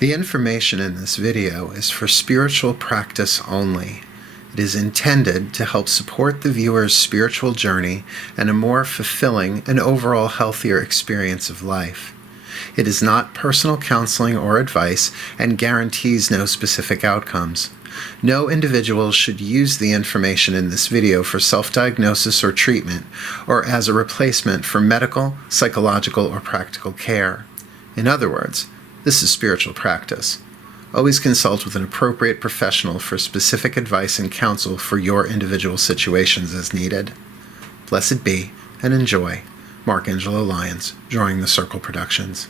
The information in this video is for spiritual practice only. It is intended to help support the viewer's spiritual journey and a more fulfilling and overall healthier experience of life. It is not personal counseling or advice and guarantees no specific outcomes. No individual should use the information in this video for self-diagnosis or treatment, or as a replacement for medical, psychological, or practical care. In other words, this is spiritual practice. Always consult with an appropriate professional for specific advice and counsel for your individual situations as needed. Blessed be, and enjoy. Mark Angelo Lyons, Drawing the Circle Productions.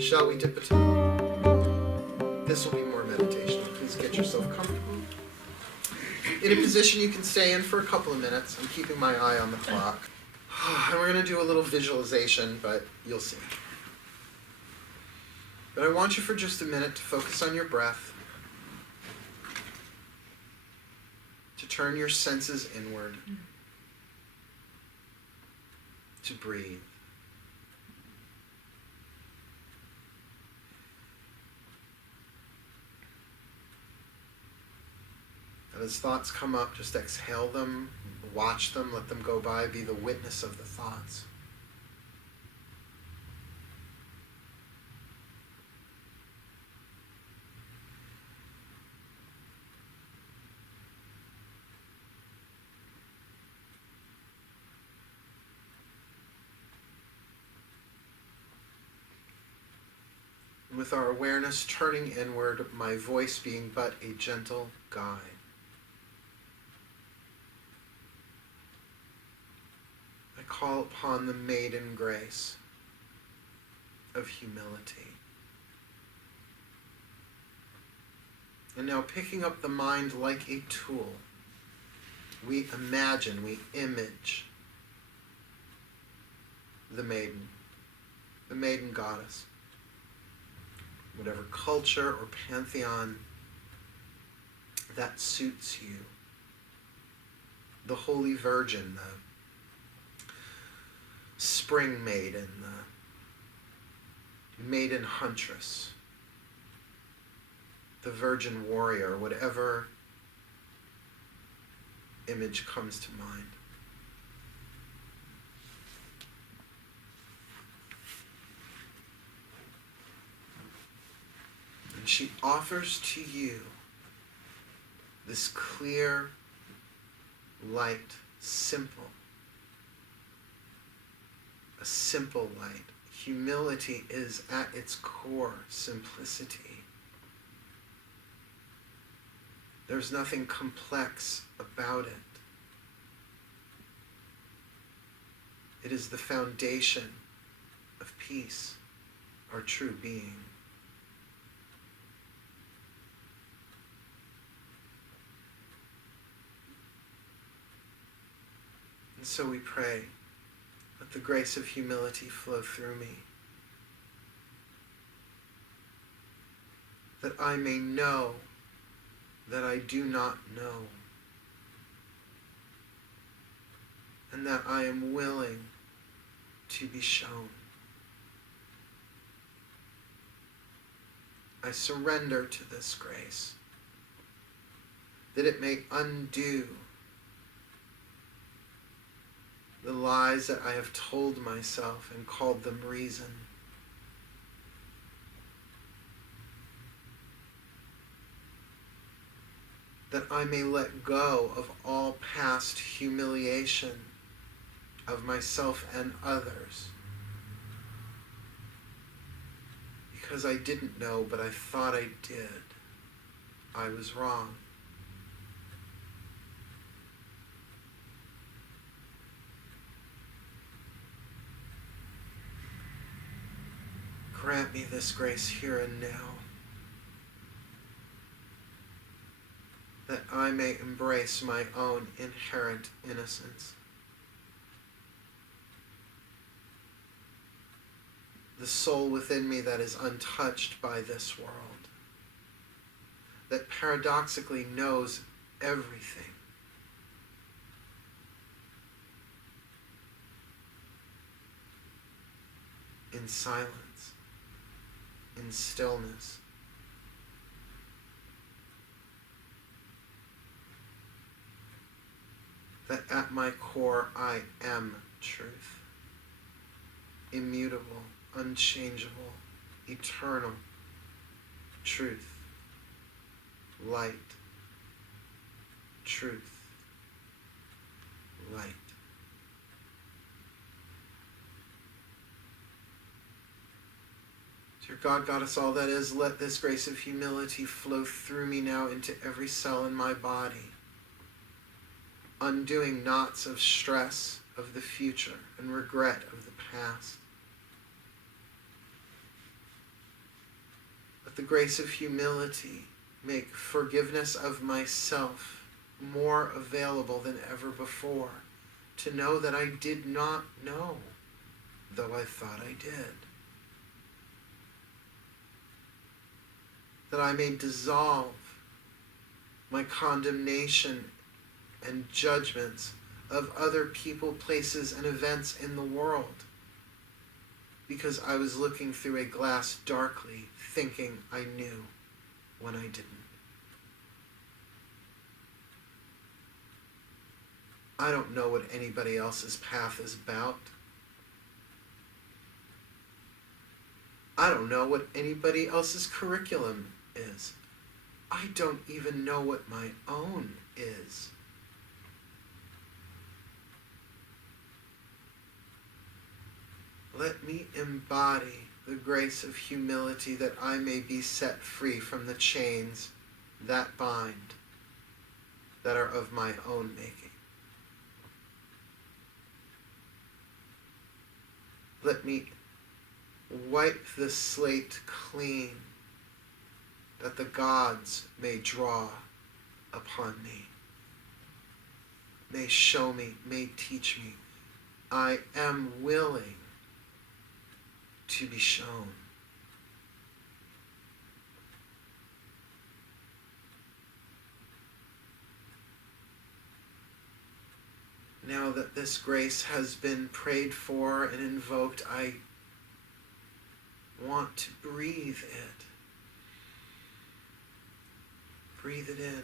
Shall we dip a toe? This will be more meditational. Please get yourself comfortable. In a position you can stay in for a couple of minutes. I'm keeping my eye on the clock. And we're going to do a little visualization, but you'll see. But I want you for just a minute to focus on your breath, to turn your senses inward, to breathe. And as thoughts come up, just exhale them, watch them, let them go by, be the witness of the thoughts. And with our awareness turning inward, my voice being but a gentle guide. Call upon the maiden grace of humility. And now picking up the mind like a tool, we imagine, we image the maiden goddess. Whatever culture or pantheon that suits you. The Holy Virgin, the Spring Maiden, the Maiden Huntress, the Virgin Warrior, whatever image comes to mind. And she offers to you this clear, light, simple, a simple light. Humility is at its core simplicity. There's nothing complex about it. It is the foundation of peace, our true being. And so we pray, let the grace of humility flow through me, that I may know that I do not know, and that I am willing to be shown. I surrender to this grace, that it may undo the lies that I have told myself and called them reason. That I may let go of all past humiliation of myself and others. Because I didn't know, but I thought I did. I was wrong. Grant me this grace here and now, that I may embrace my own inherent innocence. The soul within me that is untouched by this world, that paradoxically knows everything. In silence, in stillness. That at my core I am truth, immutable, unchangeable, eternal truth, light, truth, light. Dear God, Goddess, all that is, let this grace of humility flow through me now into every cell in my body, undoing knots of stress of the future and regret of the past. Let the grace of humility make forgiveness of myself more available than ever before, to know that I did not know, though I thought I did. That I may dissolve my condemnation and judgments of other people, places, and events in the world, because I was looking through a glass darkly, thinking I knew when I didn't. I don't know what anybody else's path is about. I don't know what anybody else's curriculum is. I don't even know what my own is. Let me embody the grace of humility that I may be set free from the chains that bind, that are of my own making. Let me wipe the slate clean, that the gods may draw upon me, may show me, may teach me. I am willing to be shown. Now that this grace has been prayed for and invoked, I want to breathe it. Breathe it in.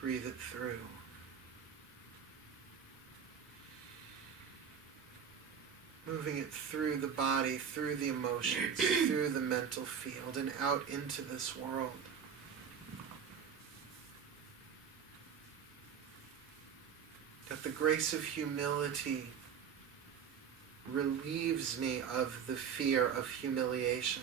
Breathe it through. Moving it through the body, through the emotions, through the mental field, and out into this world. That the grace of humility relieves me of the fear of humiliation,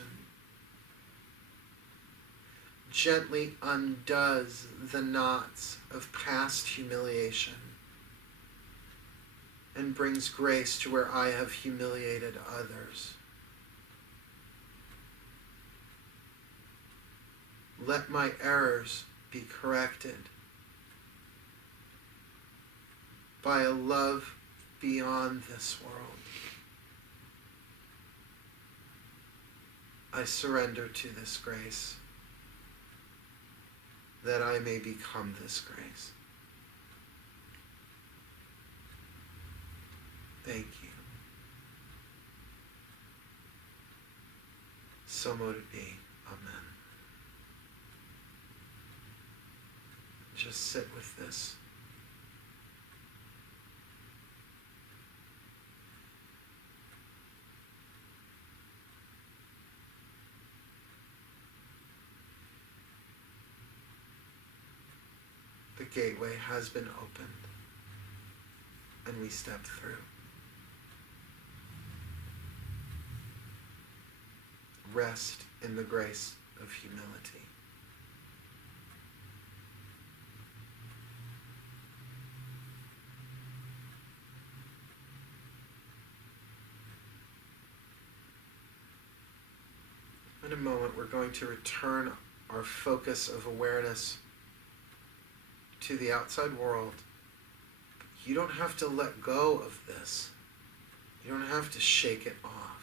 gently undoes the knots of past humiliation, and brings grace to where I have humiliated others. Let my errors be corrected by a love beyond this world. I surrender to this grace, that I may become this grace. Thank you. So mote it be. Amen. Just sit with this. The gateway has been opened, and we step through. Rest in the grace of humility. In a moment, we're going to return our focus of awareness to the outside world. You don't have to let go of this. You don't have to shake it off.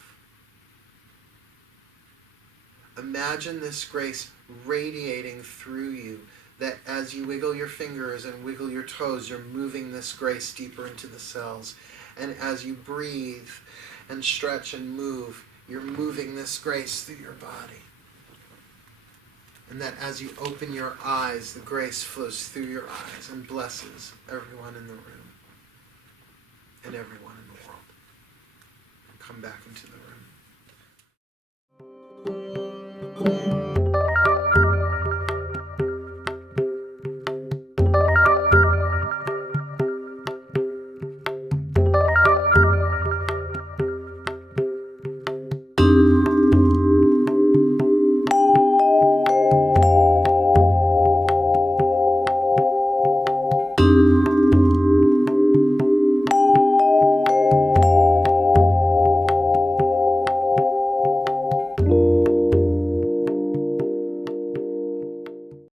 Imagine this grace radiating through you, that as you wiggle your fingers and wiggle your toes, you're moving this grace deeper into the cells. And as you breathe and stretch and move, you're moving this grace through your body. And that as you open your eyes, the grace flows through your eyes and blesses everyone in the room and everyone in the world. And come back into the room.